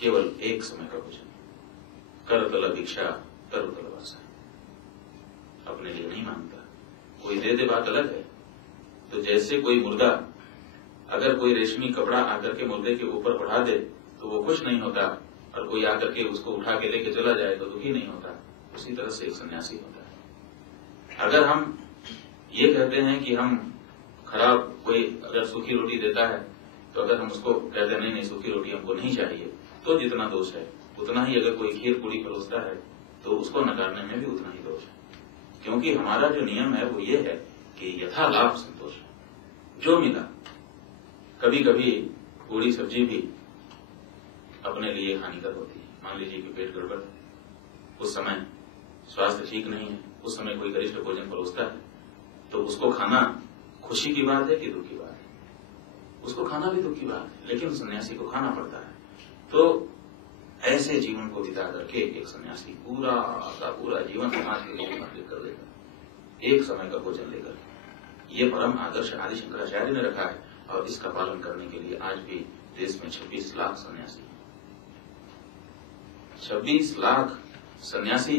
केवल एक समय का भोजन। कर तल भिक्षा तर तल वासा, अपने लिए नहीं मांगता, कोई दे दे बात अलग है। तो जैसे कोई मुर्दा, अगर कोई रेशमी कपड़ा आकर के मुर्दे के ऊपर बढ़ा दे तो वो खुश नहीं होता, और कोई आकर के उसको उठा के लेके चला जाए तो दुखी नहीं होता, उसी तरह से एक सन्यासी होता है। अगर हम ये कहते हैं कि हम खराब, कोई अगर सूखी रोटी देता है तो अगर हम उसको कहते हैं नहीं सूखी रोटी हमको नहीं चाहिए, तो जितना दोष है उतना ही अगर कोई खीर पूरी परोसता है तो उसको नकारने में भी उतना ही दोष है। क्योंकि हमारा जो नियम है वो ये है कि यथा लाभ संतोष, जो मिला। कभी कभी पूरी सब्जी भी अपने लिए हानिकर होती है। मान लीजिए कि पेट गड़बड़, उस समय स्वास्थ्य ठीक नहीं है, उस समय कोई गरिष्ठ भोजन परोसता है तो उसको खाना खुशी की बात है कि दुख की बात है? उसको खाना भी दुख की बात है, लेकिन सन्यासी को खाना पड़ता है। तो ऐसे जीवन को बिता करके एक सन्यासी पूरा का पूरा जीवन समाज के लिए समर्पित कर देगा, एक समय का भोजन लेकर। ये परम आदर्श आदि शंकराचार्य ने रखा है, और इसका पालन करने के लिए आज भी देश में 26 लाख सन्यासी हैं। 26 लाख सन्यासी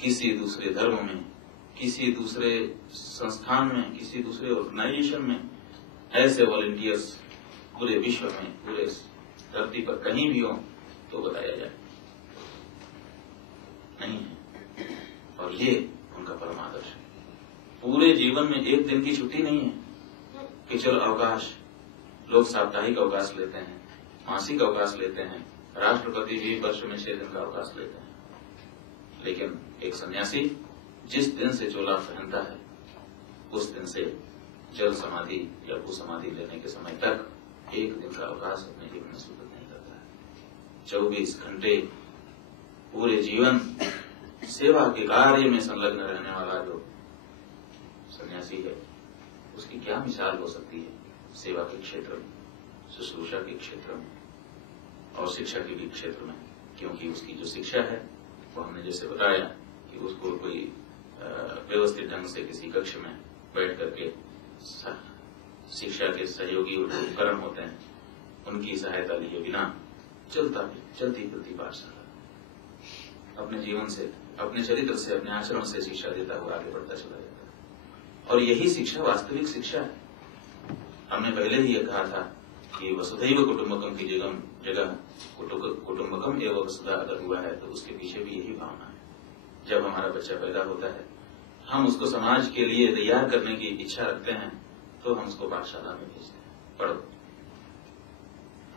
किसी दूसरे धर्म में, किसी दूसरे संस्थान में, किसी दूसरे ऑर्गेनाइजेशन में ऐसे वॉलंटियर्स पूरे विश्व में, पूरे धरती पर कहीं भी हो तो बताया जाए, नहीं है। और ये उनका परम आदर्श है। पूरे जीवन में एक दिन की छुट्टी नहीं है कि चलो अवकाश। लोग साप्ताहिक अवकाश लेते हैं, मासिक अवकाश लेते हैं, राष्ट्रपति भी वर्ष में 6 दिन का अवकाश लेते हैं, लेकिन एक सन्यासी जिस दिन से चोला पहनता है उस दिन से जल समाधि या भू समाधि लेने के समय तक एक दिन का अवकाश अपने जीवन में स्वीकृत नहीं करता है। 24 घंटे पूरे जीवन सेवा के कार्य में संलग्न रहने वाला जो सन्यासी है, उसकी क्या मिसाल हो सकती है सेवा के क्षेत्र में, शुश्रूषा के क्षेत्र में और शिक्षा के भी क्षेत्र में। क्योंकि उसकी जो शिक्षा है वो हमने जैसे बताया कि उसको कोई व्यवस्थित ढंग से किसी कक्ष में बैठ करके शिक्षा के सहयोगी उपकरण होते हैं, उनकी सहायता लिए बिना चलती फिरती पाठशाला अपने जीवन से, अपने चरित्र से, अपने आचरण से शिक्षा देता हुआ आगे बढ़ता चला जाता है। और यही शिक्षा वास्तविक शिक्षा है। हमने पहले ही यह कहा था कि वसुधैव कुटुंबकम की जगह कुटुंबकम एवं वसुधा अगर हुआ है तो उसके पीछे भी यही भावना है। जब हमारा बच्चा पैदा होता है, हम उसको समाज के लिए तैयार करने की इच्छा रखते हैं तो हम उसको पाठशाला में भेजते हैं, पढ़ो।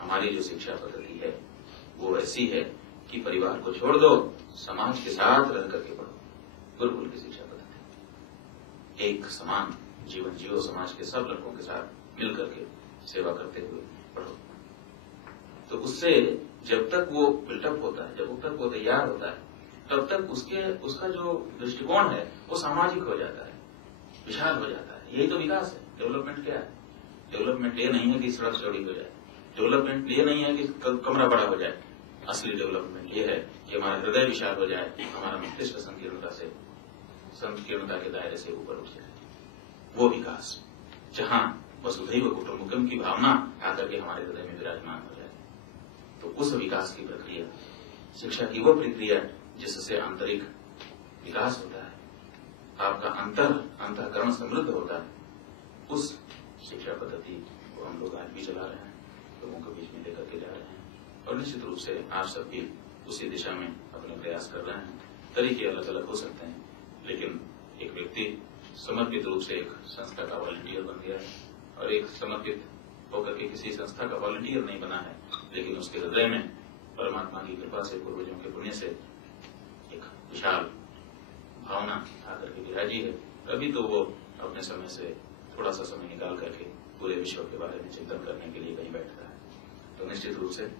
हमारी जो शिक्षा पद्धति है वो ऐसी है कि परिवार को छोड़ दो, समाज के साथ रह करके पढ़ो। गुरुकुल की शिक्षा पद्धति, एक समान जीवन जियो, समाज के सब लड़कों के साथ मिल करके सेवा करते हुए पढ़ो। तो उससे जब तक वो बिल्टअप होता है, जब तक वो तैयार होता है, तब तक उसका जो दृष्टिकोण है वो सामाजिक हो जाता है, विशाल हो जाता है। यही तो विकास है। डेवलपमेंट क्या है? डेवलपमेंट ये नहीं है कि सड़क चौड़ी हो जाए, डेवलपमेंट ये नहीं है कि कमरा बड़ा हो जाए। असली डेवलपमेंट ये है कि हमारा हृदय विशाल हो जाए, हमारा मस्तिष्क संकीर्णता के दायरे से ऊपर उठ जाए। वो विकास जहां वसुधैव कुटुंबकम की भावना आकर के हमारे हृदय में विराजमान हो जाए, तो उस विकास की प्रक्रिया, शिक्षा की वो प्रक्रिया जिससे आंतरिक विकास होता है, आपका अंतःकरण समृद्ध होता है, उस शिक्षा पद्धति को हम लोग आज भी चला रहे हैं, लोगों के बीच में लेकर के जा रहे हैं। और निश्चित रूप से आप सब भी उसी दिशा में अपने प्रयास कर रहे हैं। तरीके अलग अलग हो सकते हैं, लेकिन एक व्यक्ति समर्पित रूप से एक संस्था का वॉलंटियर बन गया है, और एक समर्पित होकर के किसी संस्था का वॉलंटियर नहीं बना है, लेकिन उसके हृदय में परमात्मा की कृपा से, पूर्वजों के पुण्य से एक विशाल भावना आकर के विराजी है। तभी तो वो अपने समय से थोड़ा सा समय निकाल करके पूरे विश्व के बारे में चिंतन करने के लिए कहीं बैठता है। तो निश्चित रूप से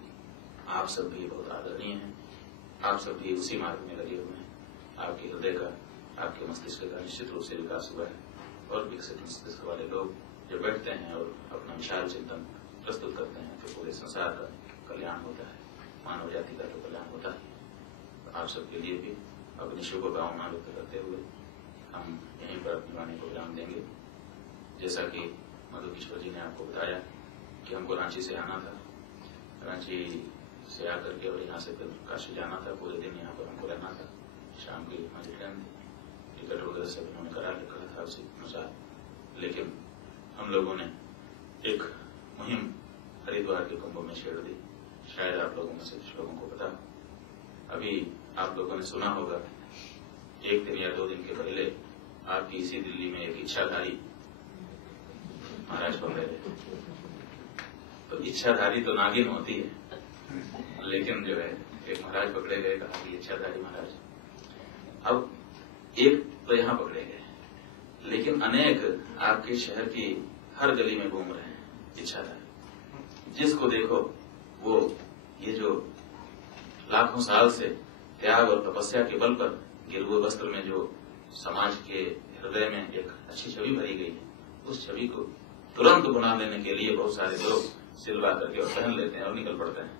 आप सब भी बहुत आदरणीय हैं, आप सब भी उसी मार्ग में लगे हुए हैं। आपके हृदय का, आपके मस्तिष्क का निश्चित रूप से विकास हुआ है, और विकसित मस्तिष्क वाले लोग जब बैठते हैं और अपना विशाल चिंतन प्रस्तुत करते हैं तो पूरे संसार का कल्याण होता है, मानव जाति का तो कल्याण होता है। तो आप सबके लिए भी अपनी शुभकामना व्यक्त करते हुए हम यहीं पर अपनी वाणी को विराम देंगे। जैसा कि मधु किशोर जी ने आपको बताया कि हमको रांची से आना था, रांची से आकर के और यहाँ से फिर काशी जाना था। पूरे दिन यहाँ पर हमको रहना था। शाम की हमारी ट्रेन थी। टिकट वगैरह सब उन्होंने करा रखा था उसी अनुसार। लेकिन हम लोगों ने एक मुहिम हरिद्वार के कुंभ में छेड़ दी। शायद आप लोगों में से कुछ लोगों को पता, अभी आप लोगों ने सुना होगा 1 दिन या 2 दिन के पहले आपकी इसी दिल्ली में एक इच्छाधारी महाराज पकड़े गए। तो इच्छाधारी तो नागिन होती है, लेकिन जो है एक महाराज पकड़े गए, कहा कि इच्छाधारी महाराज। अब एक तो यहाँ पकड़े गए, लेकिन अनेक आपके शहर की हर गली में घूम रहे हैं इच्छाधारी। जिसको देखो वो ये जो लाखों साल से त्याग और तपस्या के बल पर गिरवे वस्त्र में जो समाज के हृदय में एक अच्छी छवि भरी गई है, उस छवि को तुरंत बना लेने के लिए बहुत सारे लोग सिलवा करके और पहन लेते हैं और निकल पड़ते हैं।